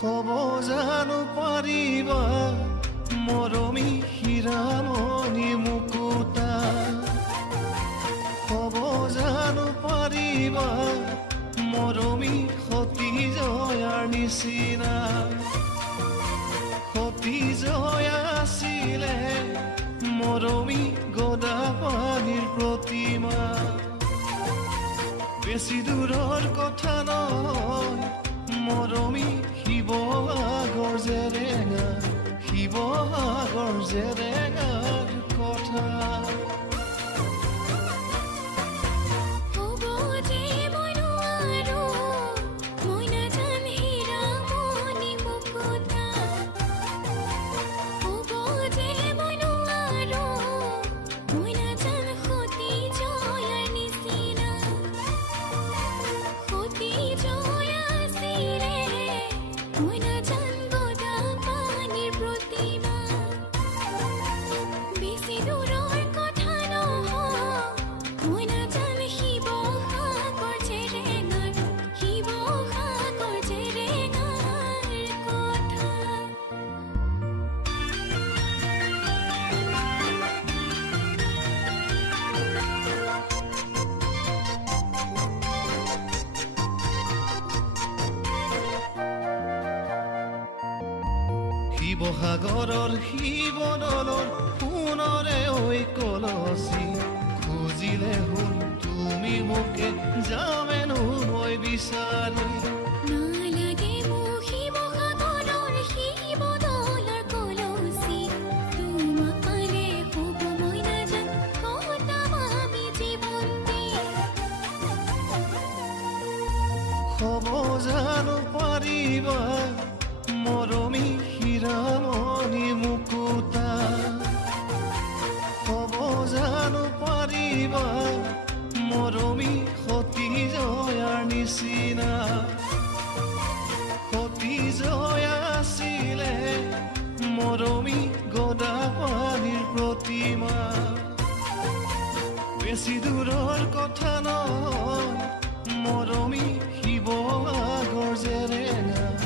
হব জানো পাৰিবা মৰমী হীৰামণি মুকুতা হব জানো পাৰিবা মৰমী সতী জয়াৰ নিচিনা সতী জয়া আছিলে মৰমী গদাপাণিৰ প্ৰতিমা বেছি দূৰৰ কথা নহয় মৰমী শিৱসাগৰ জেৰেঙাৰ কথা শিৱসাগৰৰ শিৱদলৰ সোণৰে ঐ কলচী খুজিলে হ'ল তুমি মোকে যামেনো মই বিচাৰি নালাগে মোক শিৱসাগৰৰ শিৱদলৰ কলচী তোমাক পালে হ'ব মই নাজান কটাম আমি জীৱনটি হ'ব জানো পাৰিবা মৰমী হীৰামণি মুকুতা হব জানো পাৰিবা মৰমী সতী জয়াৰ নিচিনা সতী জয়া আছিলে মৰমী গদাপাণিৰ প্ৰতিমা বেছি দূৰৰ কথা নহয় মৰমী শিৱসাগৰ জেৰেঙাৰ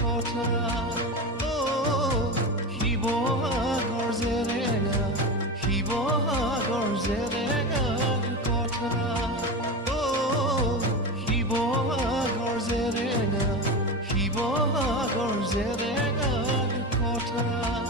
কথা শিৱসাগৰ জেৰেঙাৰ কথা শিৱসাগৰ জেৰেঙাৰ কথা